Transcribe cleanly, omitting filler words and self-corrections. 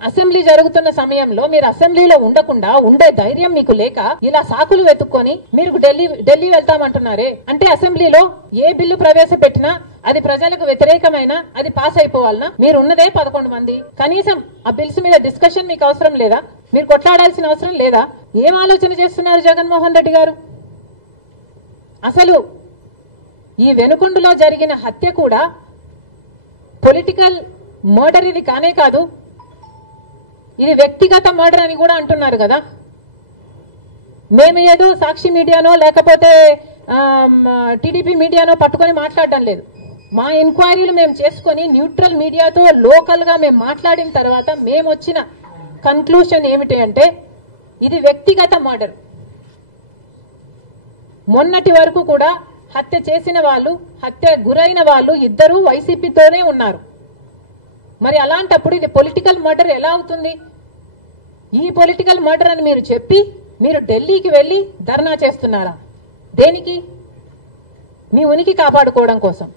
Assembly జరుగుతున్న సమయంలో మీరు అసెంబ్లీలో ఉండకుండా ఉండే ధైర్యం మీకు లేక ఇలా సాకులు వెతుక్కొని మీరు ఢిల్లీ వెళ్తామంటున్నారే అంటే అసెంబ్లీలో ఏ బిల్లు ప్రవేశపెట్టినా అది ప్రజలకు వ్యతిరేకమైన అది పాస్ అయిపోవాలనా? మీరు ఉన్నదే 11 మంది. కనీసం ఆ బిల్స్ మీద డిస్కషన్ మీకు అవసరం లేదా? మీరు కొట్లాడాల్సిన అవసరం లేదా? ఏం ఆలోచన చేస్తున్నారు జగన్మోహన్ రెడ్డి గారు? అసలు ఈ వెనుకొండలో జరిగిన హత్య కూడా పొలిటికల్ మర్డర్ ఇది కానే కాదు, ఇది వ్యక్తిగత మర్డర్ అని కూడా అంటున్నారు కదా. మేము ఏదో సాక్షి మీడియానో లేకపోతే టీడీపీ మీడియానో పట్టుకొని మాట్లాడడం లేదు. మా ఎంక్వైరీలు మేము చేసుకొని న్యూట్రల్ మీడియాతో లోకల్ గా మేము మాట్లాడిన తర్వాత మేము వచ్చిన కన్క్లూషన్ ఏమిటి అంటే ఇది వ్యక్తిగత మర్డర్. మొన్నటి వరకు కూడా హత్య చేసిన వాళ్ళు, హత్య గురైన వాళ్ళు ఇద్దరు వైసీపీతోనే ఉన్నారు. మరి అలాంటప్పుడు ఇది పొలిటికల్ మర్డర్ ఎలా అవుతుంది? ఈ పొలిటికల్ మర్డర్ అని మీరు చెప్పి మీరు ఢిల్లీకి వెళ్లి ధర్నా చేస్తున్నారా? దేనికి? మీ ఉనికి కాపాడుకోవడం కోసం.